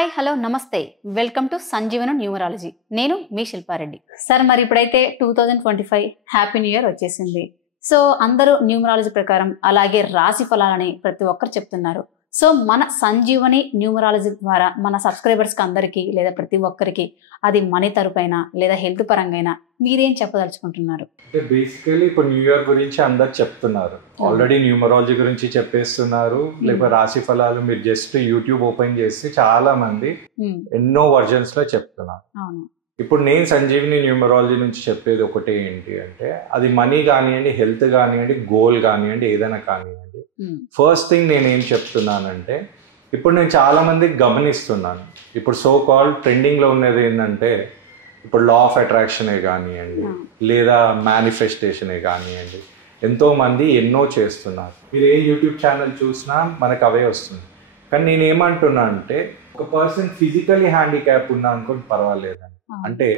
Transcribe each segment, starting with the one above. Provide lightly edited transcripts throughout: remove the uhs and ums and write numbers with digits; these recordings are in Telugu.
హాయ్ హలో నమస్తే వెల్కమ్ టు సంజీవన న్యూమరాలజీ. నేను మీ శిల్పారెడ్డి. సార్ మరి ఇప్పుడైతే 2025 హ్యాపీ న్యూ ఇయర్ వచ్చేసింది. సో అందరూ న్యూమరాలజీ ప్రకారం అలాగే రాశి ఫలాలని ప్రతి ఒక్కరు చెప్తున్నారు. సో మన సంజీవని న్యూమరాలజీ ద్వారా మన సబ్స్క్రైబర్స్కి అందరికీ లేదా ప్రతి ఒక్కరికి అది మనీ తరపున లేదా హెల్త్ పరంగా మీరేం చెప్పదలుచుకుంటున్నారు? అంటే బేసికలీ ఇప్పుడు న్యూ ఇయర్ గురించి అందరు చెప్తున్నారు, ఆల్రెడీ న్యూమరాలజీ గురించి చెప్పేస్తున్నారు. లేకపోతే రాశి ఫలాలు మీరు జస్ట్ యూట్యూబ్ ఓపెన్ చేసి చాలా మంది ఎన్నో వర్జన్స్ లో చెప్తున్నారు. ఇప్పుడు నేను సంజీవిని న్యూమరాలజీ నుంచి చెప్పేది ఒకటే ఏంటి అంటే, అది మనీ కానివ్వండి, హెల్త్ కానివ్వండి, గోల్ కానివ్వండి, ఏదైనా కానివ్వండి, ఫస్ట్ థింగ్ నేను ఏం చెప్తున్నానంటే, ఇప్పుడు నేను చాలా మందికి గమనిస్తున్నాను, ఇప్పుడు సో కాల్డ్ ట్రెండింగ్ లో ఉన్నది ఏంటంటే, ఇప్పుడు లా ఆఫ్ అట్రాక్షనే కానివ్వండి లేదా మేనిఫెస్టేషనే కానివ్వండి, ఎంతో మంది ఎన్నో చేస్తున్నారు. మీరు ఏ యూట్యూబ్ ఛానల్ చూసినా మనకు అవే వస్తుంది. కానీ నేను ఏమంటున్నా అంటే, ఒక పర్సన్ ఫిజికలీ హ్యాండిక్యాప్ ఉన్నా అనుకోండి పర్వాలేదండి, అంటే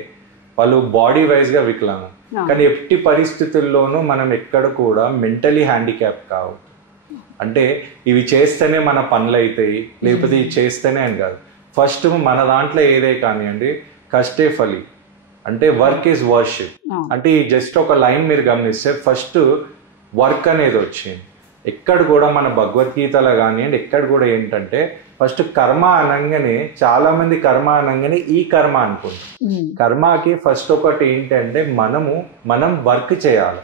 వాళ్ళు బాడీ వైజ్ గా వికలాంగం, కానీ ఎట్టి పరిస్థితుల్లోనూ మనం ఎక్కడ కూడా మెంటలీ హ్యాండిక్యాప్ కావు. అంటే ఇవి చేస్తేనే మన పనులు అవుతాయి, లేకపోతే ఇవి చేస్తేనే అని కాదు. ఫస్ట్ మన దాంట్లో ఏదే కానివ్వండి, కష్టే ఫలి, అంటే వర్క్ ఈజ్ వర్షిప్. అంటే ఈ జస్ట్ ఒక లైన్ మీరు గమనిస్తే ఫస్ట్ వర్క్ అనేది వచ్చింది. ఎక్కడ కూడా మన భగవద్గీతలో కానివ్వండి ఎక్కడ కూడా ఏంటంటే, ఫస్ట్ కర్మ అనగానే చాలా మంది కర్మ అనగానే ఈ కర్మ అనుకుంటారు. కర్మకి ఫస్ట్ ఒకటి ఏంటంటే మనం వర్క్ చేయాలి.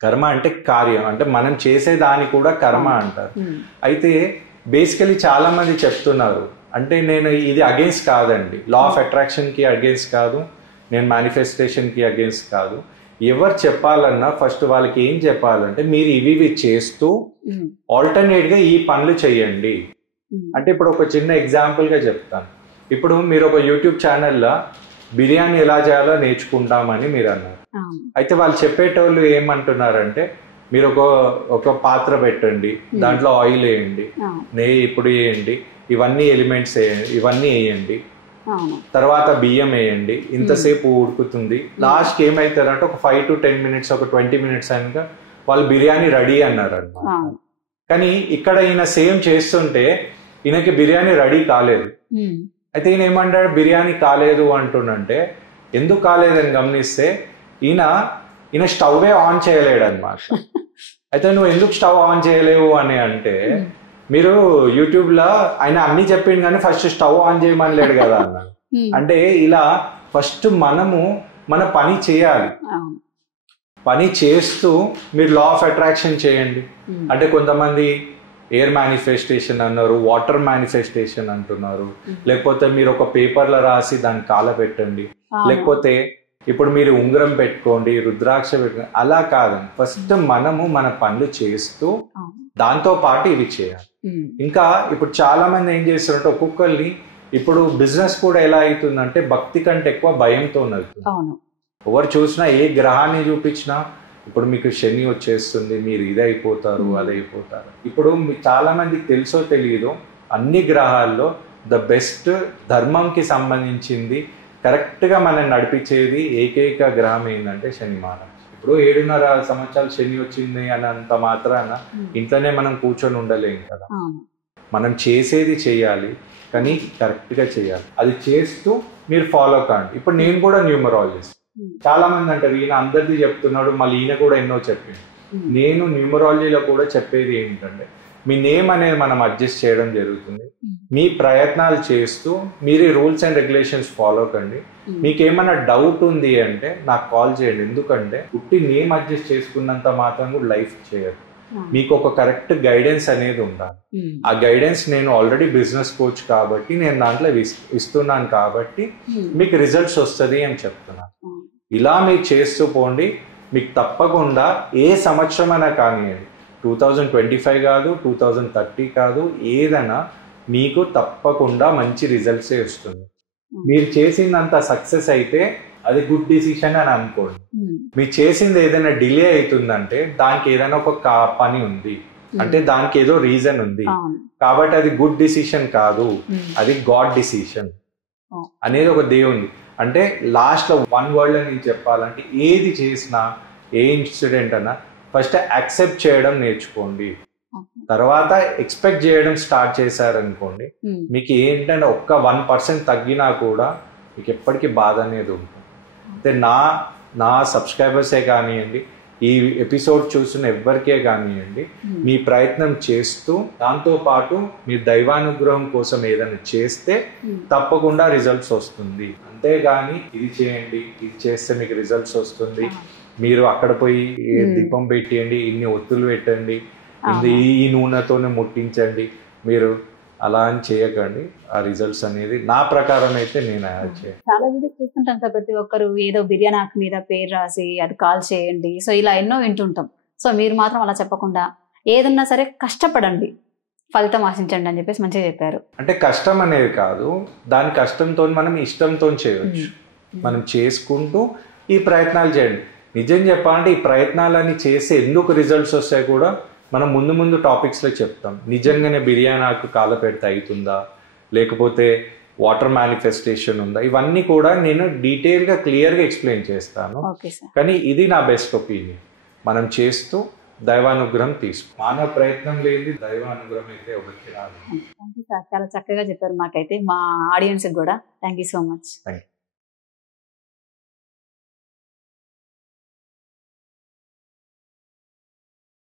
కర్మ అంటే కార్యం, అంటే మనం చేసే దాన్ని కూడా కర్మ అంటారు. అయితే బేసికలీ చాలా మంది చెప్తున్నారు, అంటే నేను ఇది అగేన్స్ట్ కాదండి, లా ఆఫ్ అట్రాక్షన్ కి అగేన్స్ట్ కాదు, నేను మేనిఫెస్టేషన్ కి అగేన్స్ట్ కాదు. ఎవరు చెప్పాలన్నా ఫస్ట్ వాళ్ళకి ఏం చెప్పాలంటే, మీరు ఇవి చేస్తూ ఆల్టర్నేట్ గా ఈ పనులు చెయ్యండి. అంటే ఇప్పుడు ఒక చిన్న ఎగ్జాంపుల్ గా చెప్తాను. ఇప్పుడు మీరు ఒక యూట్యూబ్ ఛానల్లో బిర్యానీ ఎలా చేయాలో నేర్చుకుంటామని మీరు అన్నారు. అయితే వాళ్ళు చెప్పేటోళ్ళు ఏమంటున్నారంటే, మీరు ఒక పాత్ర పెట్టండి, దాంట్లో ఆయిల్ వేయండి, నెయ్యి ఇప్పుడు వేయండి, ఇవన్నీ ఎలిమెంట్స్ ఇవన్నీ వేయండి, తర్వాత బియ్యం వేయండి, ఇంతసేపు ఉడుకుతుంది, లాస్ట్ ఏమైతారంటే ఒక 5 to 10 minutes ఒక 20 minutes అయినాక వాళ్ళు బిర్యానీ రెడీ అన్నారు అన్నమాట. కానీ ఇక్కడ ఈయన సేమ్ చేస్తుంటే ఈయనకి బిర్యానీ రెడీ కాలేదు. అయితే ఈయన ఏమంటాడు, బిర్యానీ కాలేదు అంటుండంటే, ఎందుకు కాలేదని గమనిస్తే ఈయన స్టవ్వే ఆన్ చేయలేడు అనమాట. అయితే నువ్వు ఎందుకు స్టవ్ ఆన్ చేయలేవు అని అంటే, మీరు యూట్యూబ్ లో ఆయన అన్ని చెప్పిండు కానీ ఫస్ట్ స్టవ్ ఆన్ చేయమని లేడు కదా అన్నాడు. అంటే ఇలా ఫస్ట్ మనము మన పని చేయాలి. పని చేస్తూ మీరు లా ఆఫ్ అట్రాక్షన్ చేయండి. అంటే కొంతమంది ఎయిర్ మేనిఫెస్టేషన్ అన్నారు, వాటర్ మేనిఫెస్టేషన్ అంటున్నారు, లేకపోతే మీరు ఒక పేపర్లో రాసి దాన్ని కాల పెట్టండి, లేకపోతే ఇప్పుడు మీరు ఉంగరం పెట్టుకోండి, రుద్రాక్ష పెట్టుకోండి. అలా కాదండి, ఫస్ట్ మనము మన పనులు చేస్తూ దాంతో పాటు ఇవి చేయాలి. ఇంకా ఇప్పుడు చాలా మంది ఏం చేస్తారంటే, ఒక్కొక్కరిని ఇప్పుడు బిజినెస్ కూడా ఎలా అవుతుందంటే భక్తి కంటే ఎక్కువ భయంతో అవుతుంది. ఎవరు చూసినా ఏ గ్రహాన్ని చూపించినా ఇప్పుడు మీకు శని వచ్చేస్తుంది, మీరు ఇదైపోతారు అదైపోతారు. ఇప్పుడు చాలా మందికి తెలుసో తెలియదో, అన్ని గ్రహాల్లో ద బెస్ట్ ధర్మంకి సంబంధించింది కరెక్ట్ గా మనం నడిపించేది ఏకైక గ్రహం ఏంటంటే శని మహారాజ్. ఇప్పుడు 7.5 సంవత్సరాలు శని వచ్చింది అని అంత మాత్రాన ఇంట్లోనే మనం కూర్చొని ఉండలేం కదా. మనం చేసేది చేయాలి, కానీ కరెక్ట్ గా చేయాలి. అది చేస్తూ మీరు ఫాలో కాండి. ఇప్పుడు నేను కూడా న్యూమరాలజిస్ట్. చాలా మంది అంటారు ఈయన అందరిది చెప్తున్నాడు, మళ్ళీ ఈయన కూడా ఎన్నో చెప్పింది. నేను న్యూమరాలజీలో కూడా చెప్పేది ఏంటంటే, మీ నేమ్ అనేది మనం అడ్జస్ట్ చేయడం జరుగుతుంది. మీ ప్రయత్నాలు చేస్తూ మీరు రూల్స్ అండ్ రెగ్యులేషన్స్ ఫాలో కండి. మీకు ఏమైనా డౌట్ ఉంది అంటే నాకు కాల్ చేయండి. ఎందుకంటే పుట్టి నేమ్ అడ్జస్ట్ చేసుకున్నంత మాత్రం కూడా లైఫ్ చేయదు. మీకు ఒక కరెక్ట్ గైడెన్స్ అనేది ఉండాలి. ఆ గైడెన్స్ నేను ఆల్రెడీ బిజినెస్ కోచ్ కాబట్టి నేను దాంట్లో ఇస్తున్నాను కాబట్టి మీకు రిజల్ట్స్ వస్తుంది అని చెప్తున్నాను. ఇలా మీరు చేస్తూ పోండి, మీకు తప్పకుండా ఏ సంవత్సరం అయినా కానివ్వండి, 2025 కాదు, 2030 కాదు, ఏదైనా మీకు తప్పకుండా మంచి రిజల్ట్సే వస్తుంది. మీరు చేసిందంత సక్సెస్ అయితే అది గుడ్ డిసిషన్ అని అనుకోండి. మీరు చేసింది ఏదైనా డిలే అవుతుందంటే దానికి ఏదైనా ఒక పని ఉంది, అంటే దానికి ఏదో రీజన్ ఉంది కాబట్టి అది గుడ్ డిసిషన్ కాదు, అది గాడ్ డిసిషన్ అనేది ఒక దేవుంది. అంటే లాస్ట్ లో 1 word లో నేను చెప్పాలంటే, ఏది చేసినా ఏ ఇన్సిడెంట్ అన్నా ఫస్ట్ యాక్సెప్ట్ చేయడం నేర్చుకోండి. తర్వాత ఎక్స్పెక్ట్ చేయడం స్టార్ట్ చేశారనుకోండి, మీకు ఏంటంటే ఒక్క 1% తగ్గినా కూడా మీకు ఎప్పటికీ బాధ అనేది ఉంటుంది. అంటే నా సబ్స్క్రైబర్సే కానివ్వండి, ఈ ఎపిసోడ్ చూసిన ఎవ్వరికే కానివ్వండి, మీ ప్రయత్నం చేస్తూ దాంతోపాటు మీ దైవానుగ్రహం కోసం ఏదైనా చేస్తే తప్పకుండా రిజల్ట్స్ వస్తుంది. అంతేగాని ఇది చేయండి, ఇది చేస్తే మీకు రిజల్ట్స్ వస్తుంది, మీరు అక్కడ పోయి దీపం పెట్టేయండి, ఇన్ని ఒత్తులు పెట్టండి, ఈ నూనెతోనే ముట్టించండి, మీరు అలా అని చేయకండి. ఆ రిజల్ట్స్ అనేది నా ప్రకారం అయితే నేను చాలా వీడియోస్ చూస్తుంటాం సార్. ప్రతి ఒక్కరు ఏదో బిర్యానీ ఆకు మీద పేరు రాసి అది కాల్ చేయండి, సో ఇలా ఎన్నో వింటుంటాం. సో మీరు మాత్రం అలా చెప్పకుండా ఏదన్నా సరే కష్టపడండి, ఫలితం ఆశించండి అని చెప్పేసి మంచిగా చెప్పారు. అంటే కష్టం అనేది కాదు, దాని కష్టంతో మనం ఇష్టంతో చేయవచ్చు. మనం చేసుకుంటూ ఈ ప్రయత్నాలు చేయండి. నిజం చెప్పాలంటే ఈ ప్రయత్నాలన్నీ చేసి ఎందుకు రిజల్ట్స్ వస్తాయి కూడా మనం ముందు టాపిక్స్లో చెప్తాం. నిజంగానే బిర్యానీ ఆకు కాల పెడితే అవుతుందా, లేకపోతే వాటర్ మేనిఫెస్టేషన్ ఉందా, ఇవన్నీ కూడా నేను డీటెయిల్గా క్లియర్గా ఎక్స్ప్లెయిన్ చేస్తాను. కానీ ఇది నా బెస్ట్ ఒపీనియన్. మనం చేస్తూ దైవానుగ్రహం మానవ ప్రయత్నం లేని దైవానుగ్రహం అయితే ఒకరికి రాదు. చాలా చక్కగా చెప్పారు మాకైతే, మా ఆడియన్స్ కూడా. Thank you so much.